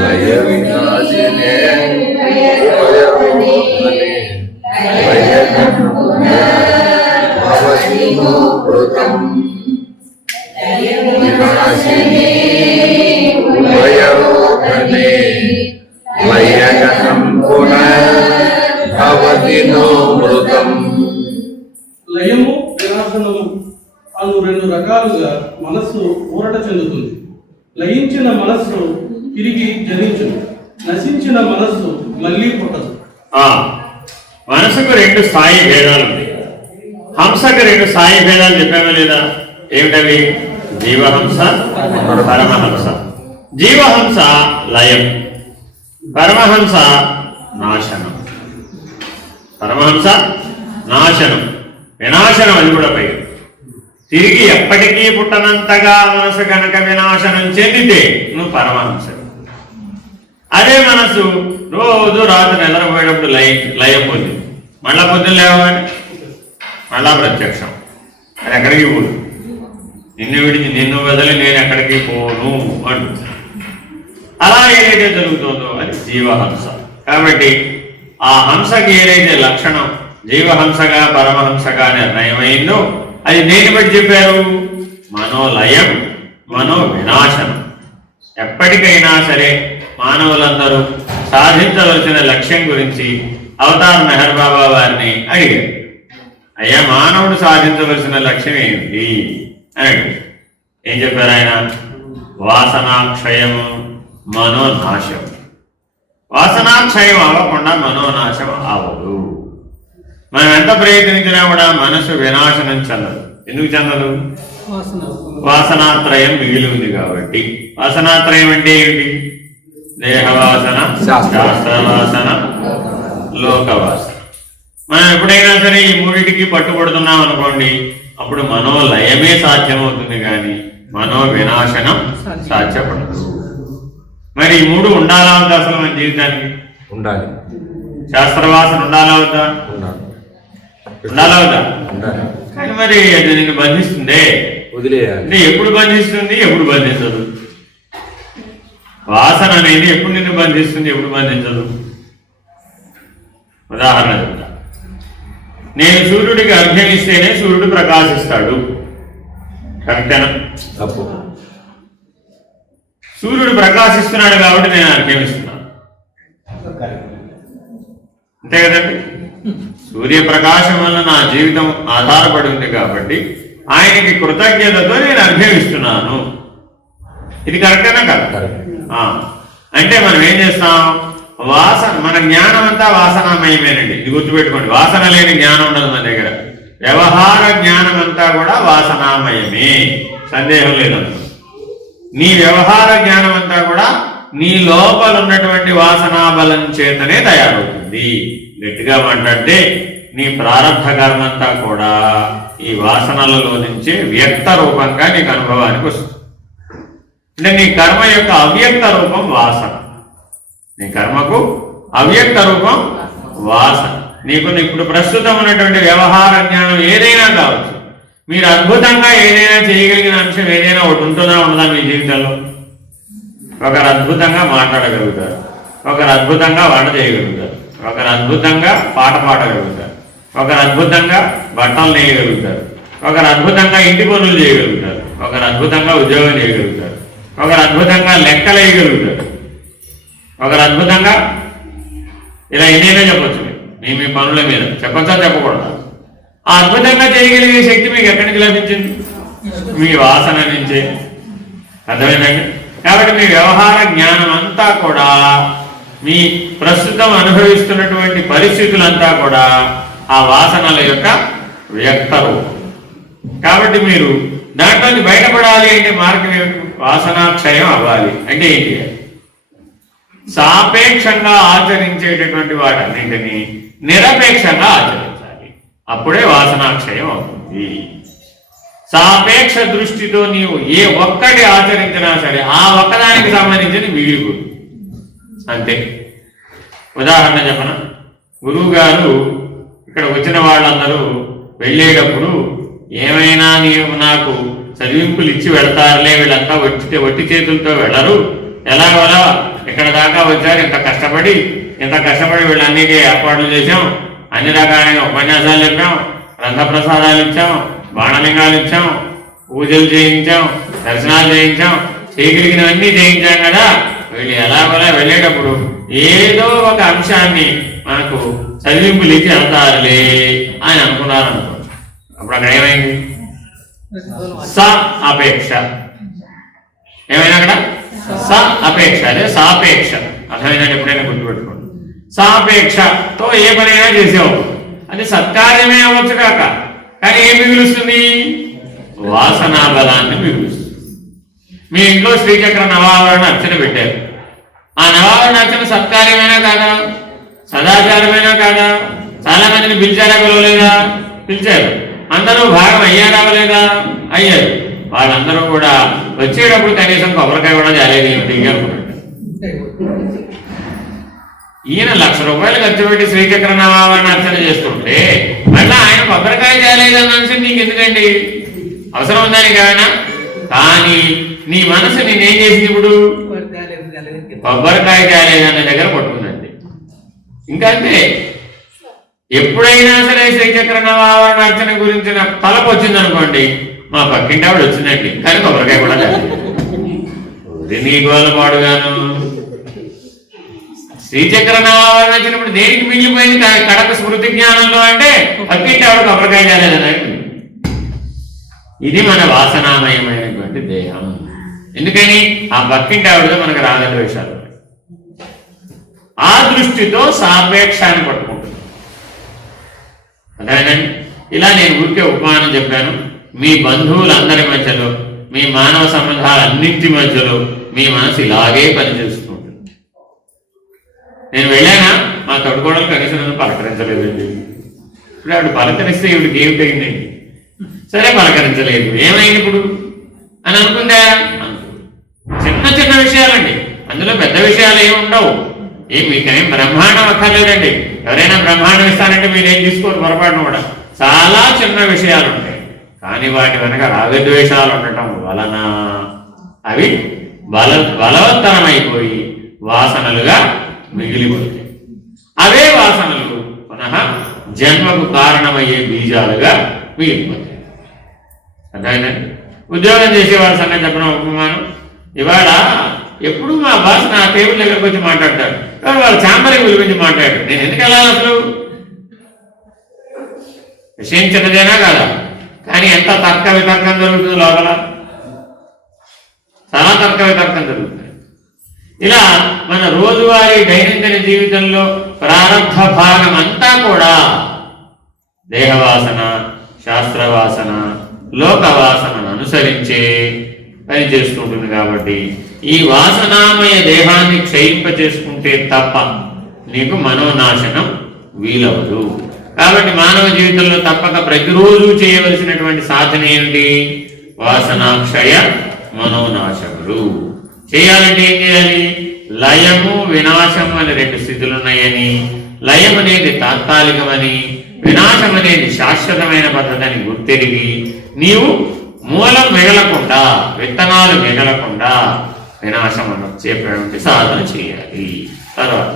లయ వినాశినే వినాశినే ఉభయరోధనే లయగతం పునర్భవతి no మృతం. లయము వినాశనము అను రెండు రకాలుగా మనస్సు ఊరట చెందుతుంది. లయించిన మనస్సు తిరిగి జనించును, నశించిన మనస్సు మళ్ళీ పుట్టదు. మనసుకు రెండు స్థాయి భేదాలు ఉన్నాయి. హంసకు రెండు స్థాయి భేదాలు చెప్పామా లేదా? ఏమిటవి? జీవహంస, పరమహంస. జీవహంస లయం, పరమహంస నాశనం. పరమహంస నాశనం, వినాశనం. అది కూడా పైగా తిరిగి ఎప్పటికీ పుట్టనంతగా మనసు కనుక వినాశనం చెందితే నువ్వు పరమహంస. అదే మనసు రోజు రాత్రి నిద్రపోయేటప్పుడు లయం పొంది మళ్ళా పొద్దున్న లేవగానే మళ్ళా ప్రత్యక్షం. అది ఎక్కడికి పోదు. నిన్ను విడిచి నిన్ను వదిలి నేను ఎక్కడికి పోను అంటు. అలా ఏదైతే జరుగుతుందో అది జీవహంస. కాబట్టి ఆ హంసకి ఏదైతే లక్షణం జీవహంసగా పరమహంసగా నిర్ణయమైందో అది దేని బట్టి చెప్పారు? మనోలయం, మనో వినాశనం. ఎప్పటికైనా సరే మానవులందరూ సాధించవలసిన లక్ష్యం గురించి అవతార్ మెహర్ బాబా వారిని అడిగారు. అయ్యా, మానవుడు సాధించవలసిన లక్ష్యం ఏమిటి అని అడిగారు. ఏం చెప్పారు ఆయన? వాసనాక్షయము, మనోనాశం. వాసనాక్షయం అవ్వకుండా మనోనాశం అవ్వదు. మనం ఎంత ప్రయత్నించినా కూడా మనసు వినాశనం చెందదు. ఎందుకు చెందదు? వాసనాత్రయం మిగిలి ఉంది కాబట్టి. వాసనాత్రయం అంటే ఏమిటి? దేహవాసన, శాస్త్రవాసన, లోకవాసన. మనం ఎప్పుడైనా సరే ఈ మూడింటికి పట్టుబడుతున్నాం అనుకోండి, అప్పుడు మనోలయమే సాధ్యమవుతుంది కానీ మనో వినాశనం సాధ్యపడదు. మరి ఈ మూడు ఉండాలా వద్దా? అసలు మన జీవితానికి ఉండాలి. శాస్త్రవాసన ఉండాలా వద్దా? ఉండాలా వద్దా? కానీ మరి అది నిన్ను బంధిస్తుందే. వదిలేయాలి. ఎప్పుడు బంధిస్తుంది, ఎప్పుడు బంధించదు? వాసన అనేది ఎప్పుడు నిన్ను బంధిస్తుంది, ఎప్పుడు బంధించదు? ఉదాహరణ చెప్తా. నేను సూర్యుడికి అర్ఘ్యం ఇస్తేనే సూర్యుడు ప్రకాశిస్తాడు. కరెక్టేనా? తప్పు. సూర్యుడు ప్రకాశిస్తున్నాడు కాబట్టి నేను అర్ఘ్యం ఇస్తున్నాను. అంతే కదండి. సూర్యప్రకాశం వల్ల నా జీవితం ఆధారపడి ఉంది కాబట్టి ఆయనకి కృతజ్ఞతతో నేను అర్ఘ్యం ఇస్తున్నాను. ఇది కరెక్టేనా కదా? అంటే మనం ఏం చేస్తాం? మన జ్ఞానం అంతా వాసనామయమేనండి. ఇది గుర్తుపెట్టుకోండి. వాసన లేని జ్ఞానం ఉండదు మన దగ్గర. వ్యవహార జ్ఞానం అంతా కూడా వాసనామయమే, సందేహం లేదంట. నీ వ్యవహార జ్ఞానం అంతా కూడా నీ లోపల ఉన్నటువంటి వాసనా బలం చేతనే తయారవుతుంది. గట్టిగా మాట్లాడితే నీ ప్రారంభ కర్మ అంతా కూడా ఈ వాసనలలో నుంచే వ్యక్త రూపంగా నీకు అనుభవానికి వస్తుంది. అంటే నీ కర్మ యొక్క అవ్యక్త రూపం వాసన. నీ కర్మకు అవ్యక్త రూపం వాసన. నీకు ఇప్పుడు ప్రస్తుతం ఉన్నటువంటి వ్యవహార జ్ఞానం ఏదైనా కావచ్చు. మీరు అద్భుతంగా ఏదైనా చేయగలిగిన అంశం ఏదైనా ఒకటి ఉంటుందా ఉండదా మీ జీవితంలో? ఒకరు అద్భుతంగా మాట్లాడగలుగుతారు, ఒకరు అద్భుతంగా వంట చేయగలుగుతారు, ఒకరు అద్భుతంగా పాట పాడగలుగుతారు, ఒకరు అద్భుతంగా బట్టలు నేయగలుగుతారు, ఒకరు అద్భుతంగా ఇంటి పనులు చేయగలుగుతారు, ఒకరు అద్భుతంగా ఉద్యోగం చేయగలుగుతారు, ఒకరు అద్భుతంగా లెక్కలు వేయగలుగుతారు, ఒకరు అద్భుతంగా ఇలా ఏదైనా చెప్పచ్చు. మీ పనుల మీద చెప్పచ్చా చెప్పకూడదా? ఆ అద్భుతంగా చేయగలిగే శక్తి మీకు ఎక్కడి నుంచి లభించింది? మీ వాసన నుంచే. అర్థమైందండి? కాబట్టి మీ వ్యవహార జ్ఞానం అంతా కూడా మీ ప్రస్తుతం అనుభవిస్తున్నటువంటి పరిస్థితులంతా కూడా ఆ వాసనల యొక్క వ్యక్త రూపం. కాబట్టి మీరు దాంట్లో బయటపడాలి అంటే మార్గం ఏమిటి? వాసనాక్షయం అవ్వాలి అంటే ఏంటి? సాపేక్షంగా ఆచరించేటటువంటి వాటన్నింటినీ నిరపేక్షంగా ఆచరించాలి. అప్పుడే వాసనాక్షయం అవుతుంది. సాపేక్ష దృష్టితో నీవు ఏ ఒక్కటి ఆచరించినా సరే ఆ ఒక్కదానికి సంబంధించిన మిగిలిపోదు. అంతే. ఉదాహరణ చెప్పన, గురువు గారు ఇక్కడ వచ్చిన వాళ్ళందరూ వెళ్ళేటప్పుడు ఏమైనా నీవు నాకు చదివింపులు ఇచ్చి వెళ్తారులే, వీళ్ళంతా వట్టి చేతులతో వెళ్ళరు, ఎలాగోలా ఇక్కడ దాకా వచ్చారు, ఇంత కష్టపడి వీళ్ళన్నిటికీ ఏర్పాట్లు చేసాం, అన్ని రకాలైన ఉపన్యాసాలు చెప్పాం, గ్రంథప్రసాదాలు ఇచ్చాం, బాణలింగాలు ఇచ్చాం, పూజలు చేయించాం, దర్శనాలు చేయించాం, చేయగలిగినవన్నీ చేయించాం కదా. వీళ్ళు ఎలాగోలా వెళ్ళేటప్పుడు ఏదో ఒక అంశాన్ని మనకు చదివింపులు ఇచ్చి వెళ్తారులే అని అనుకున్నారనుకో. అప్పుడు అక్కడ ఏమైంది? స అపేక్ష. ఏమైనా అక్కడ స అపేక్ష, అదే సాపేక్ష. అర్థమైందంటే ఎప్పుడైనా గుర్తుపెట్టుకోండి. సాపేక్షతో ఏ పనైనా చేసావు, అది సత్కార్యమే అవ్వచ్చు కాక, కానీ ఏం మిగులుస్తుంది? వాసనా బలాన్ని మిగులుస్తుంది. మీ ఇంట్లో శ్రీచక్ర నవావరణ అర్చన పెట్టారు. ఆ నవావరణ అర్చన సత్కార్యమైనా కాదా? సదాచారమైనా కాదా? చాలా మందిని పిలిచారా, పిలవలేదా? పిలిచారు. అందరూ భాగం అయ్యారా లేదా? అయ్యారు. వాళ్ళందరూ కూడా వచ్చేటప్పుడు కనీసం కొబ్బరికాయ కూడా జాలేదు అనుకున్నాడు. ఈయన 1,00,000 రూపాయలు ఖర్చు పెట్టి శ్రీచక్ర నవావరణ అర్చన చేస్తుంటే మళ్ళీ ఆయన కొబ్బరికాయ జాలేదన్న అంశం నీకు ఎందుకండి? అవసరం ఉందని కానా? కానీ నీ మనసు నేనేం చేసింది? ఇప్పుడు కొబ్బరికాయ జాలేదన్న దగ్గర పట్టుకుందండి. ఇంకా అంతే. ఎప్పుడైనా సరే శ్రీచక్ర నవావరణ అర్చన గురించిన తలపు వచ్చిందనుకోండి, మా పక్కింటి ఆవిడ వచ్చిందండి కానీ కొబ్బరికాయ కూడా లేదు. నీ గోల పాడుగాను. శ్రీచక్ర నవావరణ వచ్చినప్పుడు దేనికి మిగిలిపోయింది కడప స్మృతి జ్ఞానంలో అంటే పక్కింటి ఆవిడ కొబ్బరికాయ చేయలేదని. ఇది మన వాసనామయమైనటువంటి దేహం. ఎందుకని? ఆ పక్కింటి ఆవిడతో మనకు రాగద్వేషాలు. ఆ దృష్టితో సాపేక్షాన్ని పట్టుకుంటుంది. అదేనండి. ఇలా నేను ఊరికే ఉపమానం చెప్పాను. మీ బంధువులందరి మధ్యలో, మీ మానవ సంబంధాలన్నింటి మధ్యలో మీ మనసు ఇలాగే పనిచేస్తూ ఉంటుంది. నేను వెళ్ళానా, మా తోడుకోడలు కనీసం నన్ను పలకరించలేదండి. ఇప్పుడు ఆవిడ పలకరిస్తే ఇవిడికి ఏమిటైందండి? సరే పలకరించలేదు, ఏమైంది ఇప్పుడు అని అనుకుందా? చిన్న చిన్న విషయాలండి, అందులో పెద్ద విషయాలు ఏమి ఉండవు. మీకేం బ్రహ్మాండం అక్కర్లేదండి. ఎవరైనా బ్రహ్మాండం ఇస్తారంటే మీరేం తీసుకోరు పొరపాటును కూడా. చాలా చిన్న విషయాలు ఉంటాయి, కానీ వాటి వెనక రాగద్వేషాలు ఉండటం వలన అవి బలవత్తరమైపోయి వాసనలుగా మిగిలిపోతాయి. అవే వాసనలు పునః జన్మకు కారణమయ్యే బీజాలుగా మిగిలిపోతాయి. అర్థమైందండి. ఉద్యోగం చేసేవాళ్ళ సంగతి చెప్పడం ఉపమానం. ఇవాళ ఎప్పుడు మా బాస్ నా టేబుల్ దగ్గరకు వచ్చి మాట్లాడతాడు, వాళ్ళ ఛాంబర్కి పిలిపించి మాట్లాడాడు. నేను ఎందుకు వెళ్ళాలి? అసలు విషయం చిన్నదేనా కాదా? కానీ ఎంత తర్క వితర్కం జరుగుతుంది లోపల, చాలా తర్క వితర్కం జరుగుతుంది. ఇలా మన రోజువారీ దైనందిన జీవితంలో ప్రారంభ భాగం అంతా కూడా దేహవాసన, శాస్త్రవాసన, లోకవాసనను అనుసరించే పని చేస్తుంటుంది. కాబట్టి ఈ వాసనామయ దేహాన్ని క్షయింపచేసుకుంటే తప్ప నీకు మనోనాశనం వీలవదు. కాబట్టి మానవ జీవితంలో తప్పక ప్రతిరోజు చేయవలసినటువంటి సాధన ఏమిటి? వాసనాక్షయ మనోనాశములు. చేయాలంటే ఏం చేయాలి? లయము, వినాశము అని 2 స్థితులు ఉన్నాయని, లయం అనేది తాత్కాలికమని, వినాశం అనేది శాశ్వతమైన పద్ధతిని గుర్తెరిగి నీవు మూలం మిగలకుండా, విత్తనాలు మిగలకుండా వినాశం చెప్పేటువంటి సాధన చేయాలి. తర్వాత